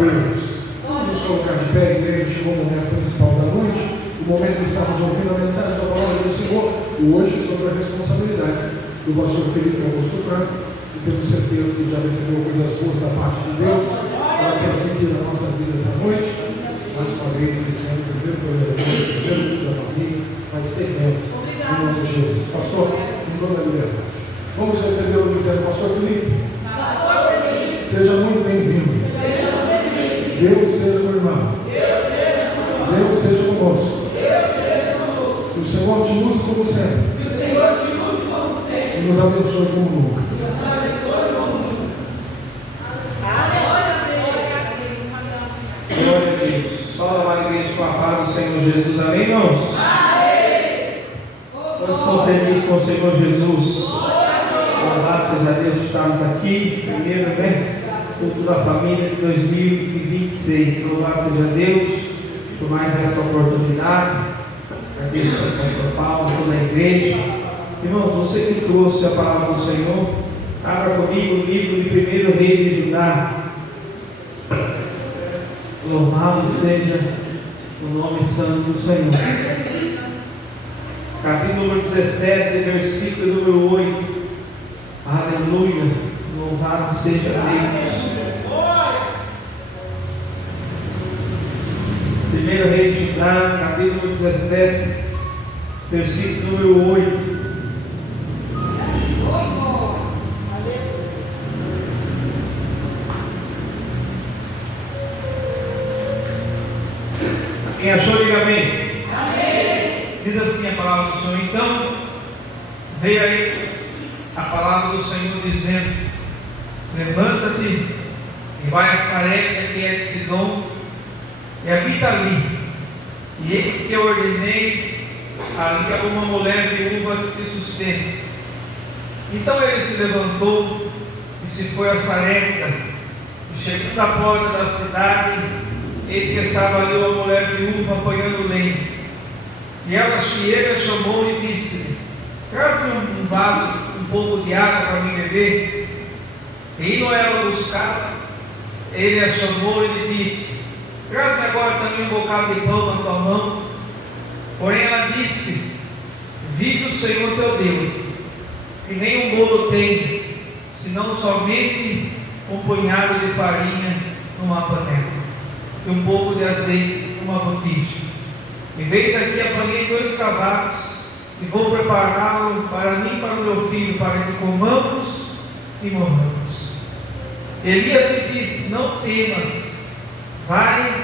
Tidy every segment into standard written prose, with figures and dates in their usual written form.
Deus. Vamos nos colocar de pé, igreja. Chegou o momento principal da noite, o momento que estamos ouvindo a mensagem da palavra do Senhor, hoje sobre a responsabilidade do pastor Felipe Augusto Franco, e temos certeza que já recebeu coisas boas da parte de Deus para transmitir a nossa vida essa noite. Mais uma vez, iniciando o primeiro programa da noite, o primeiro culto da família, vai ser bênção em nome de Jesus. Pastor, em toda a liberdade. Vamos receber o ministério do pastor Felipe. Seja muito bem-vindo. Deus seja com o irmão. Deus seja conosco. Que o Senhor te use como sempre. E nos abençoe como nunca. Glória a Deus. Só a igreja com a paz do Senhor Jesus. Amém, irmãos? Nós estamos felizes com o Senhor Jesus. Graças a Deus estarmos aqui. Primeiro, né? Culto da família de 2026. Louvado seja Deus por mais essa oportunidade. Agradeço ao pastor Paulo, toda a igreja. Irmãos, você que trouxe a palavra do Senhor, abra comigo o livro de 1 Reis de Judá. Louvado seja o nome santo do Senhor. Capítulo número 17, versículo número 8. Aleluia. Louvado seja Deus. 1 Reis de Judá, capítulo 17, versículo número 8. Quem achou, diga amém. Amém. Diz assim a palavra do Senhor. Então, veio aí a palavra do Senhor dizendo: levanta-te e vai a Sarepta, que é de Sidom, e habita ali. E eis que eu ordenei ali a uma mulher viúva que te sustente. Então ele se levantou e se foi a Sarepta, e chegando à porta da cidade, eis que estava ali uma mulher viúva apanhando lenha. E ele a chamou e disse: traz-me um vaso, um pouco de água para mim beber. E indo ela buscar, ele a chamou e lhe disse: traz-me agora também um bocado de pão na tua mão. Porém ela disse: vive o Senhor teu Deus, que nem um bolo tem, senão somente um punhado de farinha numa panela, e um pouco de azeite numa botija. E veis aqui apanhei 2 cavalos, e vou prepará-lo para mim e para o meu filho, para que comamos e morramos. Elias lhe disse: não temas, vai,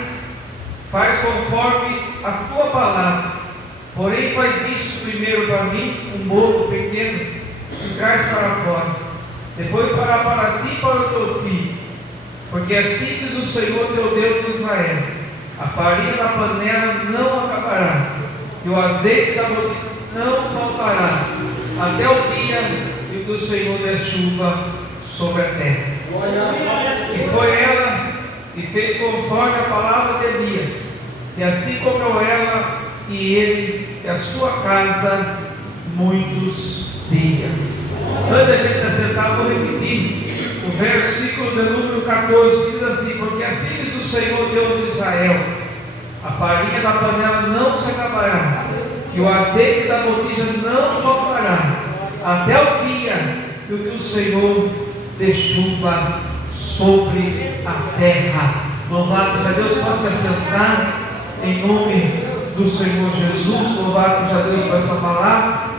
faz conforme a tua palavra, porém vai disso primeiro para mim um bolo pequeno, e traz para fora, depois fará para ti e para o teu filho, porque assim diz o Senhor teu Deus de Israel: a farinha da panela não acabará, e o azeite da botija não faltará, até o dia em que o Senhor der chuva sobre a terra. E foi ela e fez conforme a palavra de Elias, e assim comeu ela e ele e a sua casa muitos dias. Antes da gente assentar, vou repetir o versículo de número 14, que diz assim: porque assim diz o Senhor Deus de Israel: a farinha da panela não se acabará, e o azeite da botija não faltará, até o dia que o Senhor dê chuva sobre a terra. Louvado seja Deus. Pode se assentar em nome do Senhor Jesus. Louvado seja Deus por essa palavra.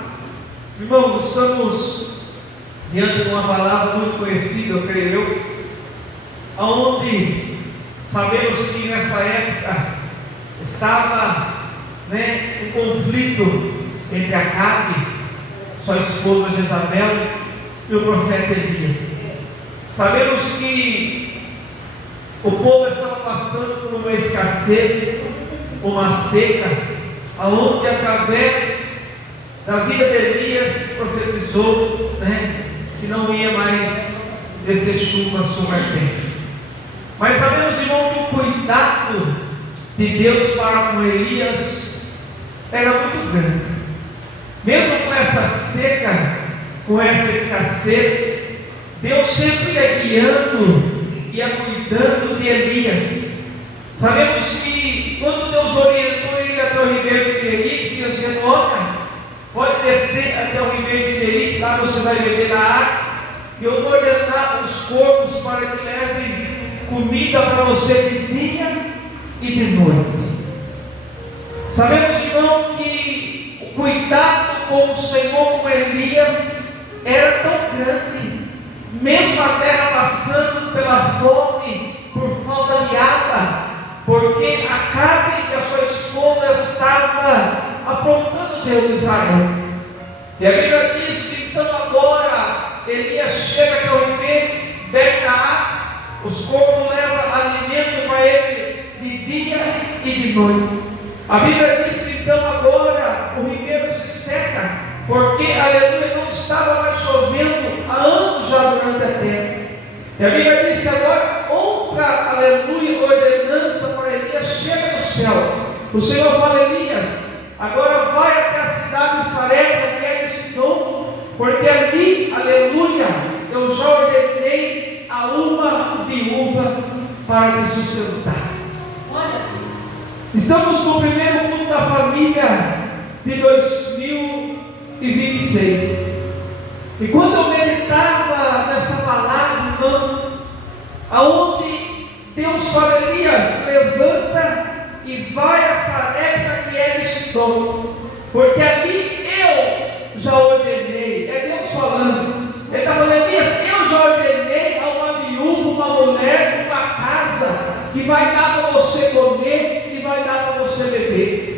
Irmãos, estamos diante de uma palavra muito conhecida, eu creio eu, onde sabemos que nessa época estava um conflito entre Acabe, sua esposa Jezabel, e o profeta Elias. Sabemos que o povo estava passando por uma escassez, uma seca, aonde através da vida de Elias profetizou que não ia mais descer chuva sobre a terra. Mas sabemos, irmão, que o cuidado de Deus para com Elias era muito grande. Mesmo com essa seca, com essa escassez, Deus sempre ia guiando, ia cuidando cuidando de Elias. Sabemos que quando Deus orientou ele até o ribeiro de Querite, dizendo: olha, pode descer até o ribeiro de Querite, lá você vai beber na água, e eu vou ordenar os corvos para que levem comida para você de dia e de noite. Sabemos, irmão, que o cuidado com o Senhor, com Elias, era tão grande, mesmo a terra passando pela fome, por falta de água, porque Acabe e a sua esposa estavam afrontando Deus de Israel. E a Bíblia diz que então agora Elias chega até o ribeiro, bebe da água, os corvos levam alimento para ele de dia e de noite. A Bíblia diz que então agora o ribeiro se seca, porque, aleluia, não estava mais chovendo há anos já durante a terra. E a Bíblia diz que agora outra, aleluia, ordenança para Elias chega do céu. O Senhor fala: Elias, agora vai até a cidade de Sarepta, que é de Sidom, porque ali, aleluia, eu já ordenei a uma viúva para te sustentar. Estamos no primeiro culto da família de 2026. E quando eu meditava nessa palavra, irmão, aonde Deus fala: Elias, levanta e vai a Sarepta, que é de Sidom, porque ali eu já ordenei. É Deus falando. Ele está falando: Elias, eu já ordenei a uma viúva, uma mulher, uma casa, que vai dar para você comer e vai dar para você beber.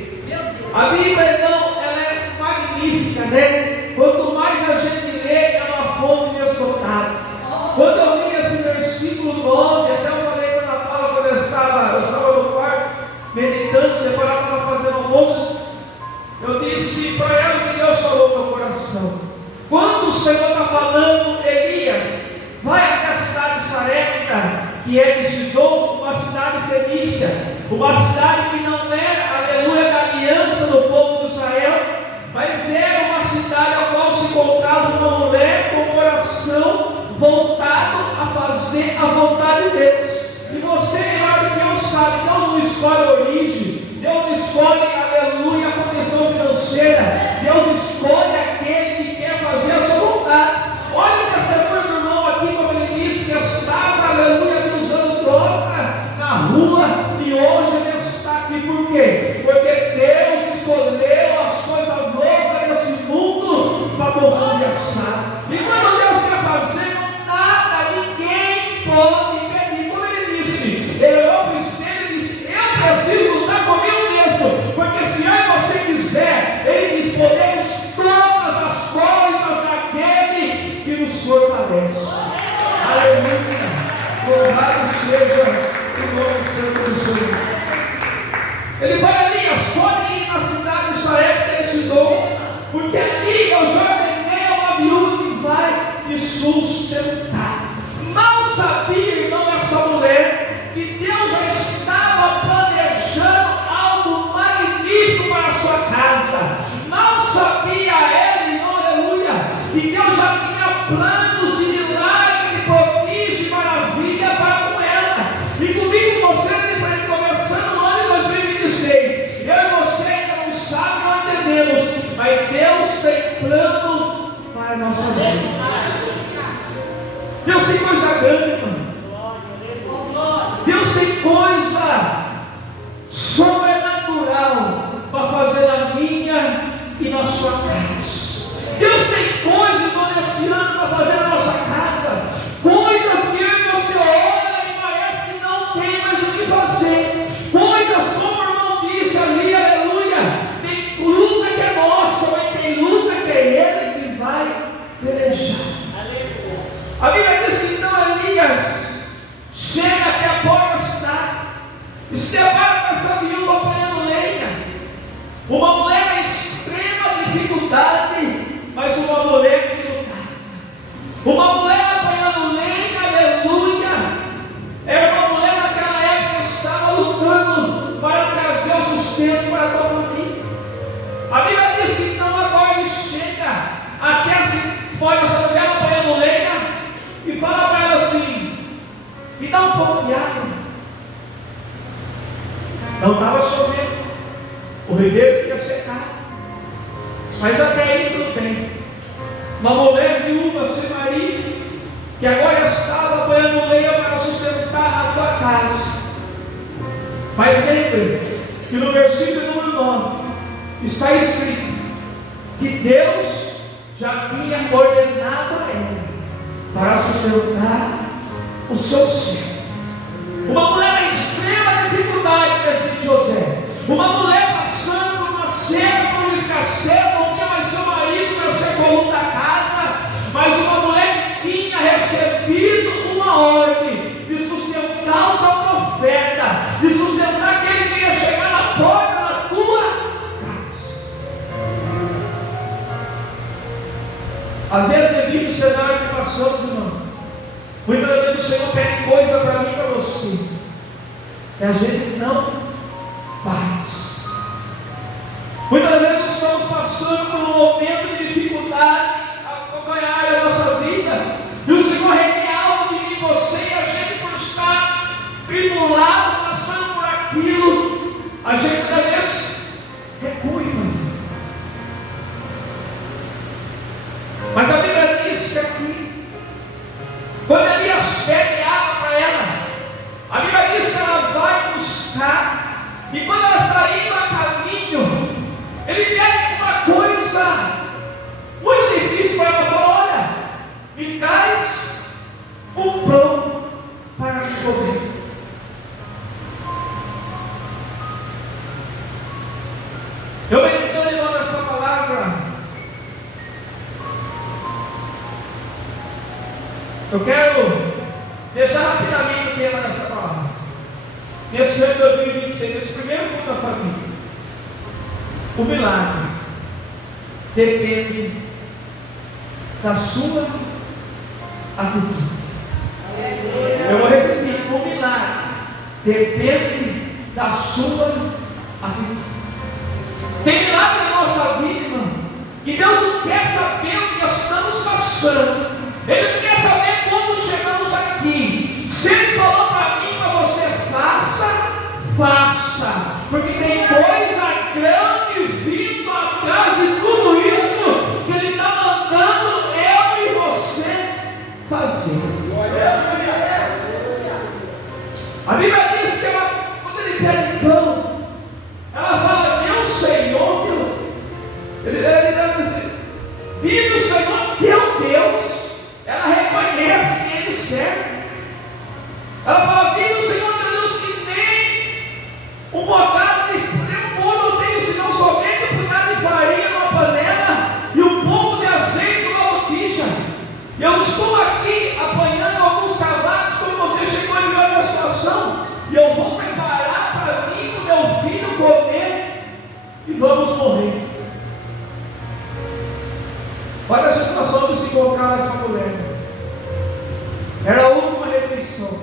A Bíblia, então, ela é magnífica, né? Quanto mais a gente lê, é uma fonte inesgotável. Quando eu li esse versículo 9, até eu falei para a Ana Paula, quando eu estava no quarto, meditando, depois ela estava fazendo almoço, eu disse para ela que Deus falou no meu coração: quando o Senhor está falando, Elias, vai até a cidade de Sarepta, que é de Sidom, uma cidade fenícia, uma cidade que não era, aleluia, da aliança do povo de Israel, mas era uma cidade a qual se encontrava uma mulher com o coração voltado a fazer a vontade de Deus. E você, melhor do que eu, sabe, Deus não escolhe a origem, Deus não escolhe, aleluia, a condição financeira, Deus escolhe aquele que quer fazer a sua vontade. Olha o testemunho do irmão aqui, como ele disse, que estava, aleluia, usando droga na rua, e hoje ele está aqui. Por quê? Porque Deus escolheu as coisas loucas desse mundo para confundir a sábia. E quando Deus quer fazer nada, ninguém pode impedir. Como ele disse, ele olhou para o espelho e disse: eu preciso lutar comigo mesmo, porque se eu e você quiser, ele diz: podemos todas as coisas daquele que nos fortalece. Aleluia! Louvado seja o nome santo do Senhor. Ele fala: Elias, pode ir na cidade de Sarepta de Sidom, porque ali eu já ordenei a uma viúva que vai te sustentar. Mal sabia, irmão, essa mulher, que Deus já estava planejando algo magnífico para a sua casa. Mal sabia ela, irmão, aleluia, que Deus já tinha planos de milagre, de prodígio e maravilha para com ela. E comigo e você é diferente, começando no ano de 2026. Eu e você ainda não sabemos, não entendemos, mas Deus tem plano para a nossa vida. Deus tem coisa grande, irmão. Deus tem coisa sobrenatural para fazer na minha e na sua casa. Deus tem coisa, irmão, nesse ano para fazer na nossa casa. Coisas que eu e você olha e parece que não tem mais o que fazer. Coisas, como o irmão disse ali, aleluia, tem luta que é nossa, mas tem luta que é Ele que vai pelejar. A Bíblia diz que então Elias chega até a porta da cidade, e se depara com essa viúva apanhando lenha, uma mulher em extrema dificuldade, mas uma mulher que lutava. Uma mulher apanhando lenha, aleluia, era uma mulher naquela época que estava lutando para trazer o sustento para a tua família. A Bíblia diz que então agora ele chega até essa mulher apanhando lenha, e fala para ela assim: e dá um pouco de água. Não estava chovendo, o ribeiro ia secar, mas até aí tudo bem. Uma mulher viúva sem marido, que agora estava apanhando lenha para sustentar a tua casa. Mas lembre que no versículo número 9 está escrito que Deus já tinha ordenado a ela para sustentar o seu ser. Uma mulher em extrema dificuldade, presbítero José. Uma mulher passando por uma seca, por uma escassez, não tinha mais seu marido para ser coluna da casa, mas uma mulher que tinha recebido uma ordem de sustentar o teu profeta, de sustentar aquele que ia chegar na porta da tua casa. Às vezes, devido ao cenário que passamos, irmão, muitas vezes o Senhor pede coisa para mim e para você, e a gente não faz. Muitas vezes estamos passando por um momento de dificuldade a qualquer área da nossa vida, e o Senhor requer algo de mim e você, e a gente, por estar tribulado, passando por aquilo, a gente talvez recua em fazer. Mas a Bíblia diz que aqui, quando Elias pede água para ela, a Bíblia diz que ela vai buscar, e quando ela está indo a caminho, ele pede uma coisa muito difícil para ela. Fala: olha, me traz um pão para comer. Eu meditando em essa palavra, eu quero deixar rapidamente o tema dessa palavra. Nesse ano de 2026, nesse primeiro culto da família, o milagre depende da sua atitude. Eu vou repetir: o milagre depende da sua atitude. Tem milagre na nossa vida, irmão, que Deus não quer saber o que estamos passando, Ele não quer saber como chegamos aqui. Se Ele falou para mim, para você, faça, porque tem coisa grande vindo atrás de tudo isso que Ele está mandando eu e você fazer. A Bíblia diz que ela, quando Ele pede pão, ela fala: meu Senhor, Ele diz assim: vive o Senhor teu Deus. Ela reconhece que Ele serve. Ela fala: vive o Senhor teu Deus, que nem um bocado de nem um bolo eu tenho, senão somente um punhado de farinha numa panela e um pouco de azeite numa botija. Eu estou aqui apanhando alguns cavalos, como você chegou e viu a minha situação, e eu vou preparar para mim e para o meu filho comer, e vamos morrer. Olha a situação que se colocava essa mulher. Era a última refeição,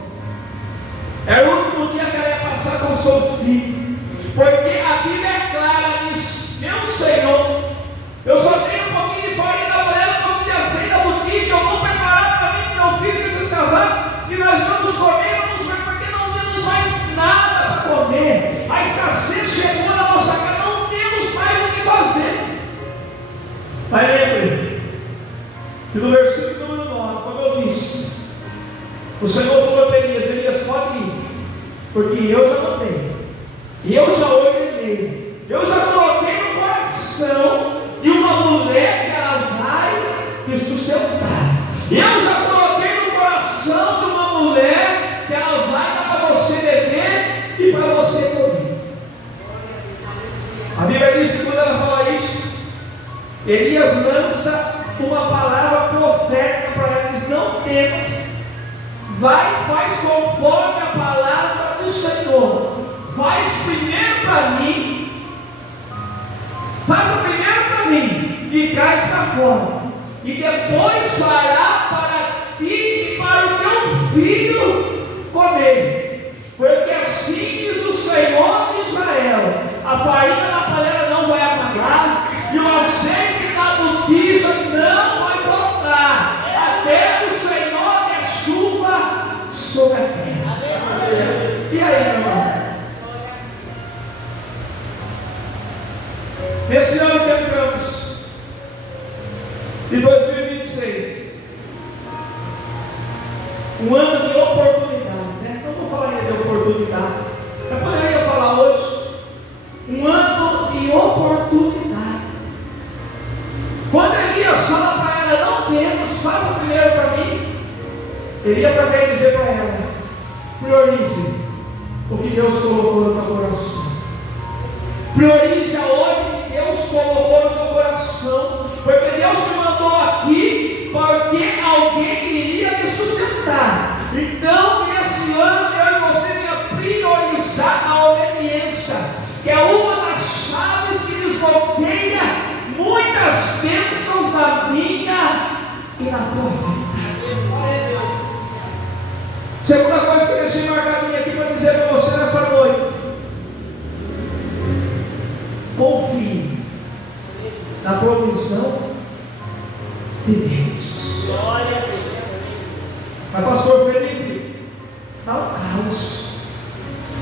era o último dia que ela ia passar com o seu filho, porque a Bíblia é clara, diz: meu Senhor, eu só tenho um pouquinho de farinha na panela, um pouquinho de azeite na botija, eu vou preparar para mim e para o meu filho desses cavalos, e nós vamos comer, vamos ver, porque não temos mais nada para comer. A escassez chegou na nossa casa, não temos mais o que fazer. Mas lembre que no versículo número 9, como eu disse, o Senhor falou para Elias: Elias, pode ir, porque eu já mandei, eu já ordenei, eu já coloquei no coração de uma mulher que ela vai te sustentar. Eu já coloquei no coração de uma mulher que ela vai dar para você beber e para você comer. A Bíblia diz que quando ela fala isso, Elias lança uma palavra profética para ela: diz: não temas, vai, faz conforme a palavra do Senhor, faz primeiro para mim, faça primeiro para mim e traz para fora, e depois fará para ti e para o teu filho comer, porque assim diz o Senhor de Israel: a farinha na panela não vai apagar, e o azeite na botija não vai faltar, até o Senhor der chuva sobre a terra. Elias também dizer para ela: priorize o que Deus colocou no teu coração. Priorize a ordem que Deus colocou no teu coração. Porque Deus me mandou aqui porque alguém iria me sustentar. Então, que nesse ano eu e você venha priorizar a obediência, que é uma das chaves que desbloqueia muitas bênçãos na minha e na tua vida. Segunda coisa que eu deixei marcadinha aqui para dizer para você nessa noite: confie na provisão de Deus. Glória a Deus. Mas pastor Felipe, está um caos,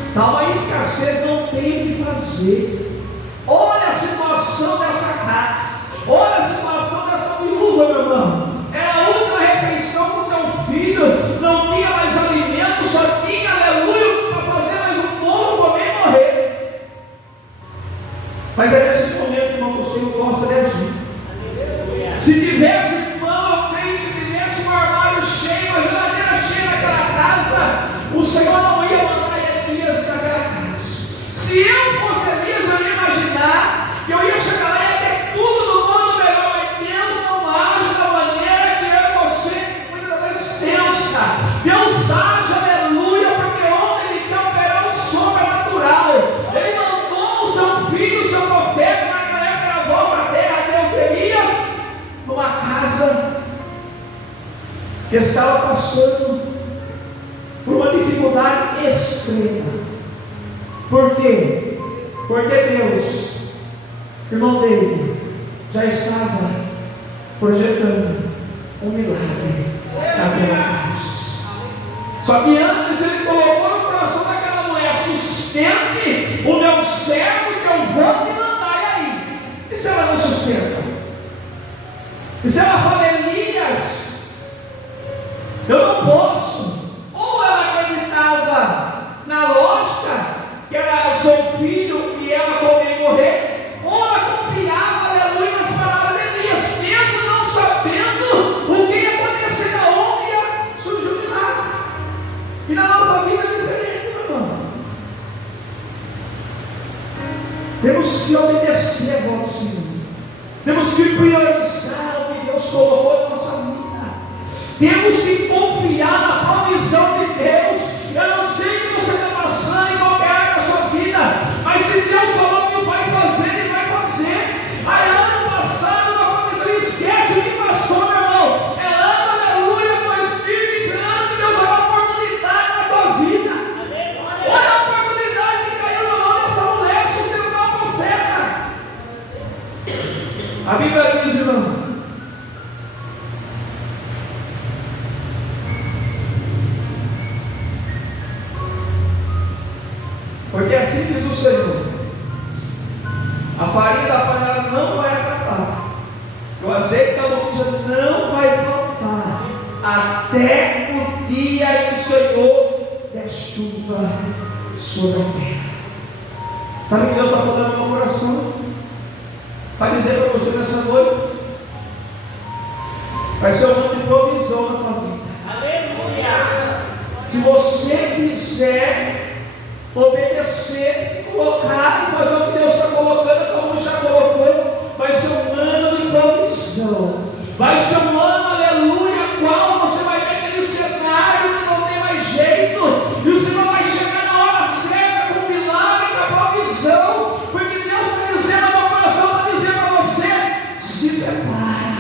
está uma escassez, não tem o que fazer. Olha a situação dessa casa, olha a situação dessa viúva, meu irmão. Era a última refeição do teu filho, não tinha mais alimento, só tinha, aleluia, para fazer mais um bolo, comer e morrer. Mas é nesse momento, irmão, que o Senhor gosta de agir. Se tivesse pão, eu creio, se tivesse um armário cheio, uma geladeira cheia naquela casa, o Senhor não ia mandar Elias naquela casa. Se eu fosse Elias, eu ia imaginar que eu ia chegar lá e ia ter tudo no mundo melhor, mas Deus não age da maneira que eu e você muitas vezes pensa. Deus age, aleluia, porque ontem Ele quer operar o sobrenatural. Ele mandou o seu filho, o seu profeta, naquela época era a avó da terra, Deus Elias, numa casa que estava passando por uma dificuldade extrema. Por quê? Porque Deus, irmão dele, já estava projetando um milagre naquela casa. Só que antes ele colocou no coração daquela mulher: sustente o meu servo que eu vou te mandar. E aí? E se ela não sustenta? E se ela fala: Elias, eu não posso? Ou ela acreditava na lógica, que era o seu filho e ela comer e morrer, ou ela confiava, aleluia, nas palavras de Elias, mesmo não sabendo o que ia acontecer, da onde ia surgir o milagre. E na nossa vida é diferente, meu irmão. Temos que obedecer a voz do Senhor. Temos que priorizar o que Deus colocou na nossa vida. Temos que confiar na provisão de Deus. Eu não sei o que você está passando em qualquer área da sua vida, mas se Deus falou que vai fazer, Ele vai fazer. Aí ano passado não aconteceu, esquece o que passou, meu irmão. É ano, aleluia, 2020, ano que Deus vai dar oportunidade na tua vida. Olha a oportunidade que caiu na mão dessa mulher, sustentar o profeta. A Bíblia diz, irmão, porque assim diz o Senhor: a farinha da panela não vai acabar, o azeite da botija não vai faltar, até o dia em que o Senhor der chuva sobre a terra. Sabe o que Deus está falando no meu coração? Para dizer para você nessa noite: vai ser um ano de provisão na tua vida. Aleluia! Se você quiser obedecer, se colocar e fazer o que Deus está colocando, como já colocou, vai ser um ano de provisão. Vai ser um ano, aleluia, qual você vai ver aquele cenário que não tem mais jeito, e o Senhor vai chegar na hora certa com o milagre, com a provisão, porque Deus está dizendo, meu coração está dizendo para você: se prepara.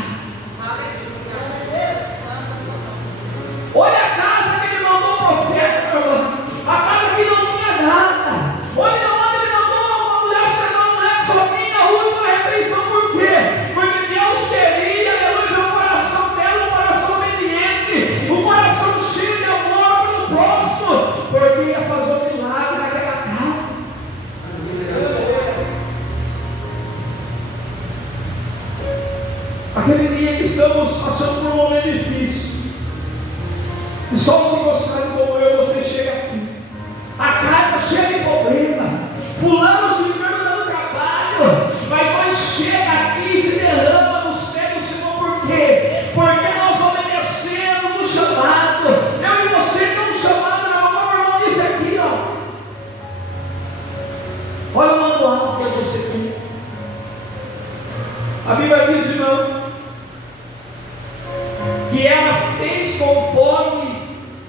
Olha a casa que Ele mandou o profeta, meu irmão. A casa que não tinha nada. Olha, Ele mandou uma mulher chegar, uma mulher que só tinha a última refeição. Por quê? Porque Deus queria, aleluia, o coração dela, um coração obediente, um coração cheio de amor pelo próximo, porque ia fazer um milagre naquela casa. Aquele dia que estamos passando por um momento difícil, e só o Senhor sabe como eu e você chega aqui. A casa cheia de problema. Fulano se dando trabalho, mas nós chega aqui e se derrama nos pés do Senhor. Por quê? Porque nós obedecemos o chamado. A Bíblia diz, irmão, que ela fez conforme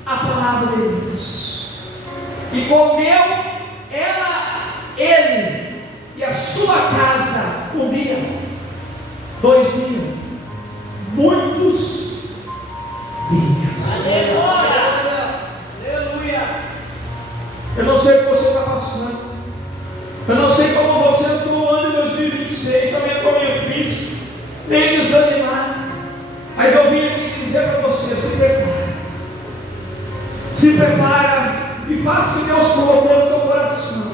a palavra de Deus, e comeu ele e a sua casa comiam 2 dias, muitos dias. Aleluia! Eu não sei o que você está passando, eu não sei como você entrou no ano de 2026, também com a minha crise, nem desanimado, mas eu vim aqui dizer para você: se prepara e faça o que Deus colocou no teu coração,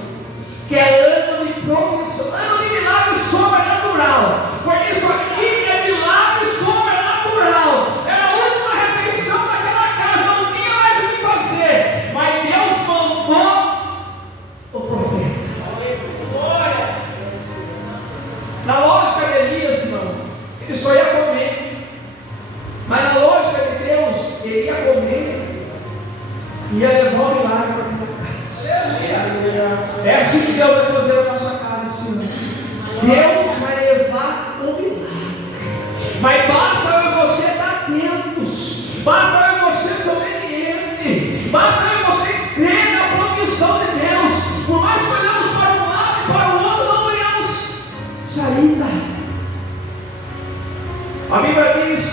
que é ano de provisão, ano de milagre sobrenatural, porque isso aqui é milagre sobrenatural. Era a última refeição daquela casa, não tinha mais o que fazer, mas Deus mandou o profeta. Na lógica de Elias, irmão, ele só ia comer, mas na lógica de Deus, ele ia comer e ia levar o milagre para a tua casa. É assim que Deus vai fazer a nossa casa esse ano. Deus vai levar o milagre, mas basta eu e você estar atentos, basta eu e você ser obediente, basta eu e você crer na provisão de Deus. Por mais que olhamos para um lado e para o outro, não veremos saída. A Bíblia diz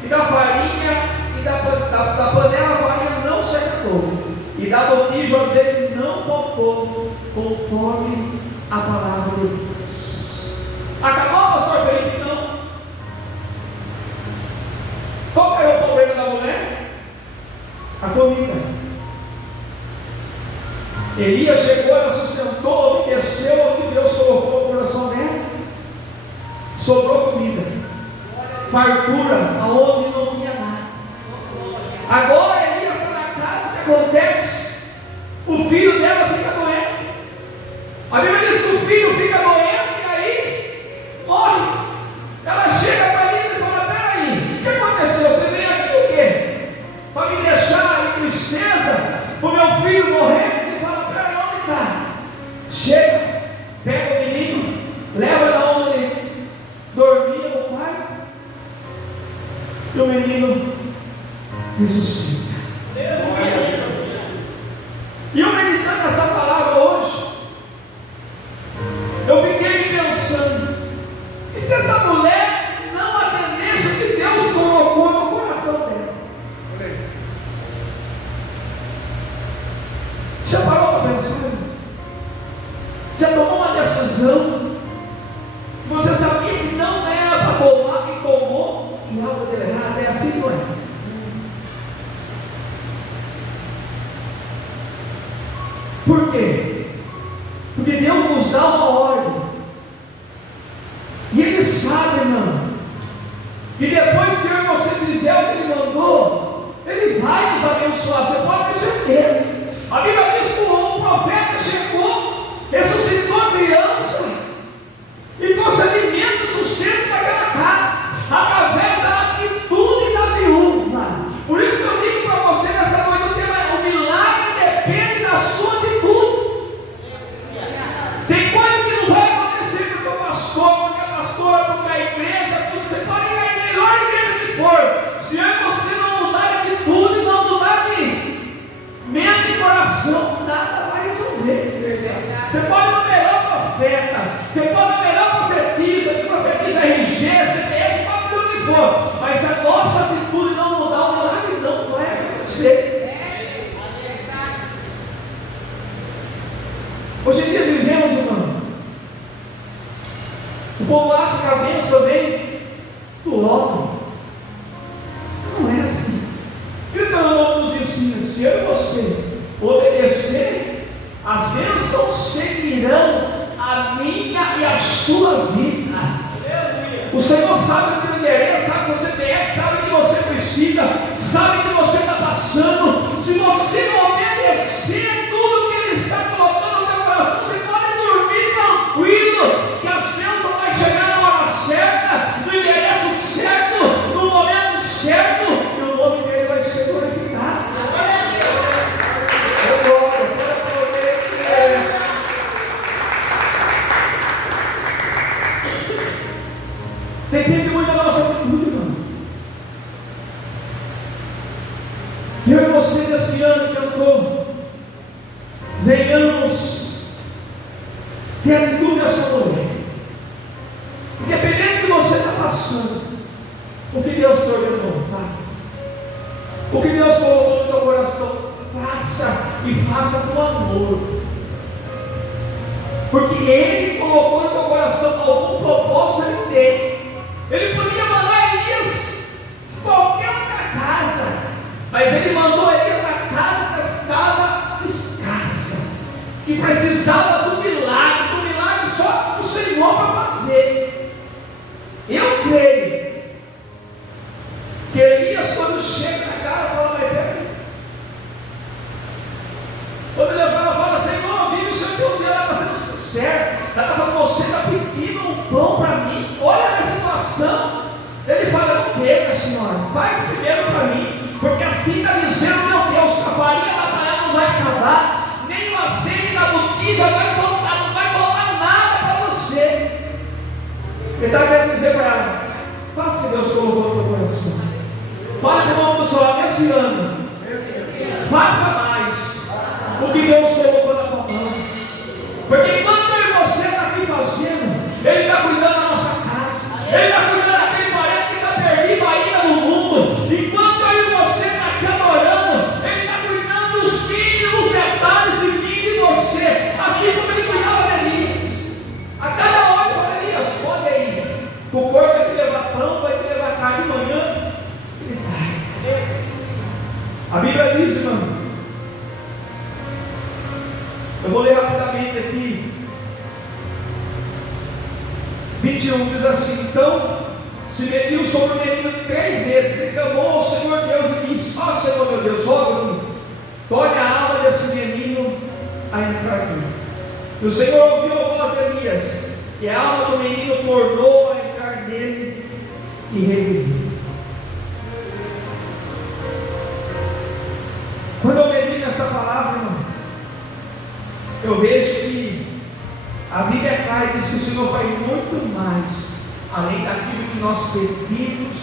que da farinha e da panela a farinha não se acabou, e da botija o azeite não faltou, conforme a palavra de Deus. Acabou, pastor Felipe? Não. Qual era o problema da mulher? A comida. Elias chegou, ela sustentou, obedeceu o que Deus colocou no coração dela, sobrou comida, fartura, aonde não tinha nada. Agora Elias está na casa, o que acontece? O filho dela fica doente. A Bíblia diz que o filho fica doente e aí morre. Ela chega para ele e fala: peraí, o que aconteceu? Você veio aqui o quê? Para me deixar em tristeza, para o meu filho morrer? Ele fala: peraí, onde está? Chega, pega o menino, leva na onde ele dormia no quarto, e o menino ressuscita. E eu meditando essa palavra hoje, eu fiquei me pensando: e se essa mulher não atendesse o que Deus colocou no coração dela? Já parou para pensar? Já tomou uma decisão? Você sabia que não era para tomar e tomou, e algo deu errado? É assim, não é? Por quê? Porque Deus nos dá uma ordem, e Ele sabe, irmão, que depois que eu e você fizer o que Ele mandou, Ele vai nos abençoar. Você pode ter certeza. A Bíblia diz que o profeta chegou, ressuscitou a criança e trouxe alimento e sustento para aquela casa, através da atitude da viúva. Por isso que eu digo para você nessa noite: o milagre depende da sua atitude. Tem coisa que não vai acontecer porque o pastor, porque a pastora, porque a igreja, porque você pode ir à melhor igreja que for, se você não mudar de atitude, não mudar de mente e coração, nada vai resolver. Você pode ir no melhor profeta, você pode ir no melhor profetisa, que profetiza RG, CPF, pode o que for, mas se a nossa atitude não mudar, o milagre não vai acontecer. Hoje em dia vivemos, irmão, o povo acha que a bênção vem do homem. Não é assim. Então nos ensina: se eu e você obedecer, as bênçãos seguirão a minha e a sua vida. O Senhor sabe o que endereço, sabe o que você tem, sabe o que você precisa, sabe o que você está passando. Se você obedecer tudo que Ele está colocando no teu coração, você pode dormir tranquilo, que as bênçãos vão chegar na hora certa, no endereço certo, no momento certo, e o nome dele vai ser glorificado. venhamos ter atitude nessa noite. Independente do que você está passando, o que Deus te ordenou, faça. O que Deus colocou no teu coração, faça, e faça com amor. Porque Ele colocou no teu coração algum propósito, Ele tem. Ele podia mandar Elias em qualquer outra casa, mas Ele mandou Elias para casa que estava escassa, que precisava do milagre só do Senhor para fazer. Eu creio que Elias, quando chega na casa, fala: mas peraí. Quando ele fala: Senhor, vive o seu poder, ela está sendo certo. Ela está falando: você está pedindo um pão para mim. Olha a situação. Ele fala: eu não quero, minha senhora, faz primeiro para mim, porque assim está dizendo meu Deus, a farinha da panela não vai acabar, nem o azeite da botija vai faltar, não vai faltar nada para você. Ele está querendo dizer para ela: faça o que Deus colocou no teu coração. Fale para o nome do Senhor nesse ano. Faça mais o que Deus colocou na tua mão. Porque enquanto eu e você está aqui fazendo, Ele está cuidando da nossa casa. Ele está cuidando daquele parente que está perdido ainda no mundo. Enquanto eu e você está aqui adorando, Ele está cuidando dos mínimos detalhes de mim e de você. Assim como Ele cuidava de Elias. A cada hora eu falo: Elias, pode ir. O corpo vai te levar pão, vai te levar carne de manhã. A Bíblia diz, irmão, eu vou ler rapidamente aqui, 21, diz assim: então se mediu sobre o menino 3 vezes, ele clamou ao Senhor Deus e disse: ó Senhor meu Deus, roga-me, torne a alma desse menino a entrar aqui. E o Senhor ouviu a voz de Elias, e a alma do menino tornou a entrar nele e reviveu. Quando eu medito nessa palavra, irmão, eu vejo que a Bíblia é clara e diz que o Senhor faz muito mais, além daquilo que nós pedimos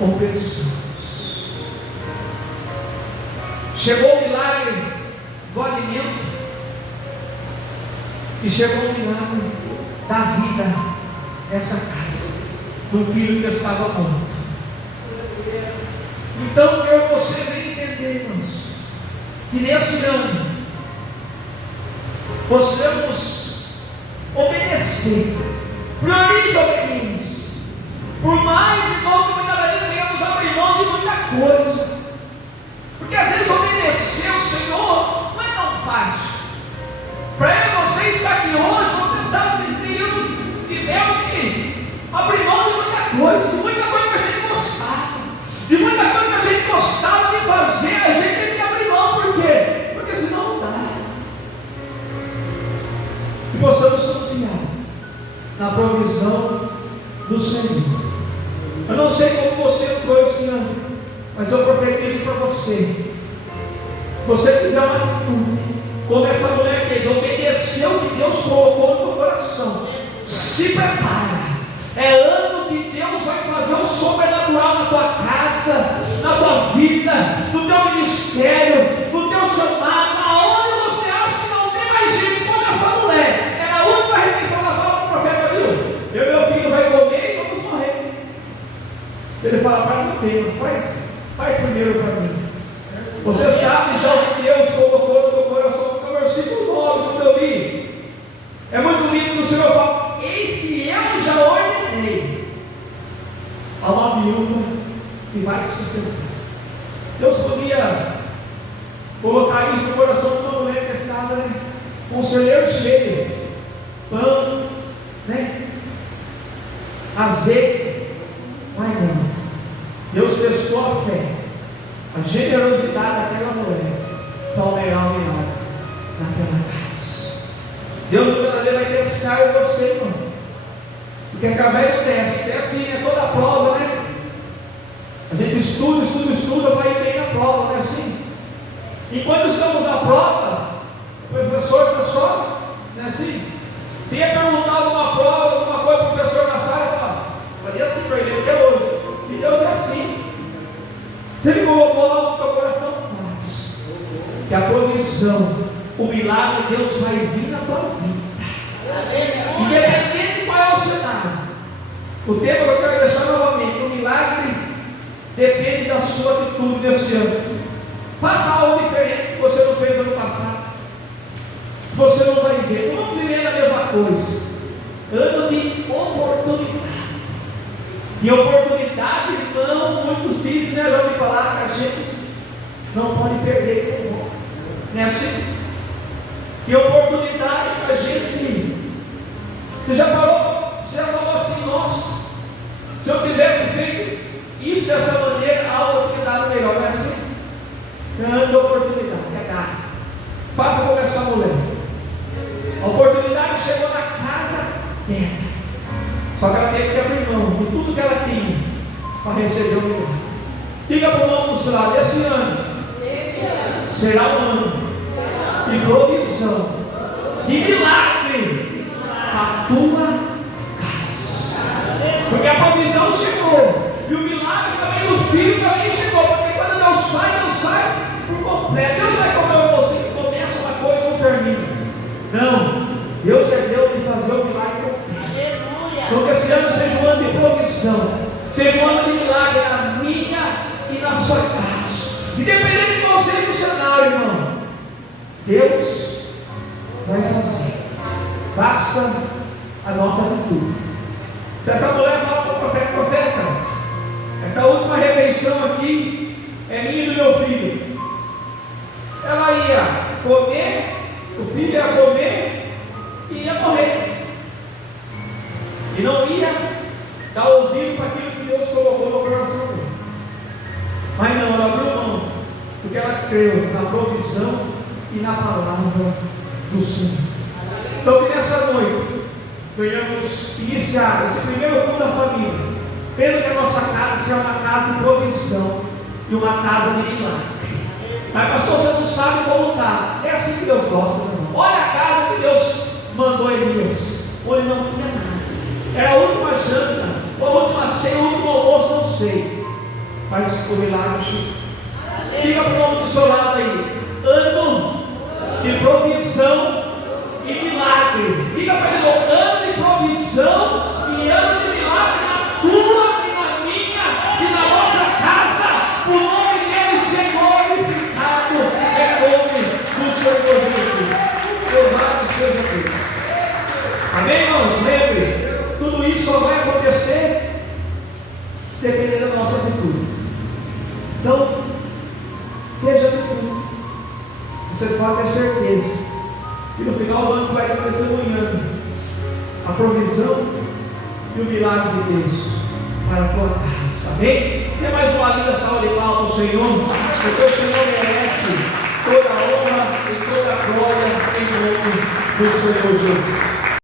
ou pensamos. Chegou o milagre do alimento, e chegou o milagre da vida dessa casa, do filho que estava morto. Então eu e você vem entender, irmãos, que nesse ano possamos obedecer. Priorize a obediência. Por mais que muitas vezes tenhamos abrir mão de muita coisa, porque às vezes obedecer ao Senhor não é tão fácil. Para eu e você estar aqui hoje, você sabe que tivemos que abrir mão de muita coisa, que a gente gostava, de muita coisa que a gente gostava de fazer, a gente tem que abrir mão. Por quê? Porque senão não dá. E possamos confiar na provisão do Senhor. Eu não sei como você entrou esse ano, mas eu profetizo para você. Se você tiver uma atitude, como essa mulher teve, obedeceu o que Deus colocou no teu coração, se prepara. É ano que Deus vai fazer um sobrenatural na tua casa, na tua vida, no teu ministério, no teu chamado, aonde você acha que não tem mais jeito, como essa mulher. É a única repetição da fala do profeta, viu? Eu e meu filho vai comer e vamos morrer. Ele fala: para não ter, mas faz primeiro para mim. Você sabe já o que Deus colocou no teu coração. No versículo 9, quando eu li, é muito lindo que o Senhor fala: eis que eu já ordenei a uma viúva que vai te sustentar. Deus podia colocar isso no coração de uma mulher que estava, com o celeiro cheio, pão, azeite, mas não. Deus testou a fé, a generosidade daquela mulher para almejar o milagre naquela casa. Deus muitas vezes vai testar em você, irmão, porque através do teste, é assim, é toda a prova, né? A gente estuda para ir bem na prova, não é assim? E quando estamos na prova, o professor está só, não é assim? Se ia perguntar alguma prova, alguma coisa, o professor na sala fala: mas assim, perdeu até hoje. E Deus é assim. Se Ele colocou lá no teu coração, faz. Que a provisão, o milagre de Deus vai vir na tua vida. Independente de qual é o cenário. O tema que eu quero deixar novamente: o milagre depende da sua atitude nesse ano. Faça algo diferente que você não fez ano passado. Se você não vai ver, não vamos viver a mesma coisa. Ano de oportunidade. E oportunidade, irmão, muitos dizem, né? Já ouvi falar que a gente não pode perder com volta. Não é assim? E oportunidade que a gente. Você já parou? Você já falou assim: nossa, se eu tivesse feito isso dessa maneira, a oportunidade melhor. Não é assim? Grande oportunidade, é cara. Faça como essa mulher. A oportunidade chegou na casa dela. Só que ela teve que abrir mão de tudo que ela tinha para receber o milagre. Diga para o nome do seu lado: esse ano será um ano de provisão, de milagre para a tua casa. Porque a provisão chegou, e o milagre também do filho também chegou. Porque quando Deus sai por completo. Deus vai comer você que começa uma coisa e não termina. Não, Deus é Deus de fazer o milagre completo. Então que esse ano seja um ano de provisão, seja um ano de milagre na minha e na sua casa. Independente de qual seja o cenário, irmão, Deus vai fazer. Basta a nossa atitude. Se essa mulher fala para o profeta, essa última refeição aqui é minha e do meu filho. Ela ia comer, o filho ia comer e ia morrer. E não ia dar ouvido para aquilo que Deus colocou no coração dele. Mas não, ela abriu mão, porque ela creu na provisão e na palavra do Senhor. Então que nessa noite venhamos iniciar esse primeiro culto da família, vendo que a nossa casa seja uma casa de provisão e uma casa de milagre. Mas pastor, você não sabe como está. É assim que Deus gosta, irmão. Olha a casa que Deus mandou Elias, onde não tinha nada. Era a última janta, ou a última ceia, o último almoço, não sei. Mas o milagre chegou. Diga para o nome do seu lado aí: ano de provisão e milagre. Diga para ele: ano de provisão e ano de milagre na tua e na minha e na nossa casa. O nome dele ser glorificado é o nome do Senhor Jesus. Louvado seja Deus. Amém, irmãos? Lembre, tudo isso só vai acontecer se depender da nossa atitude. Então, esteja atitude. Você pode ter certeza que no final do ano você vai estar testemunhando a provisão e o milagre de Deus para a tua casa. Amém? Dê mais uma linda salva de palmas ao Senhor, porque o Senhor merece toda a honra e toda a glória em nome do Senhor Jesus.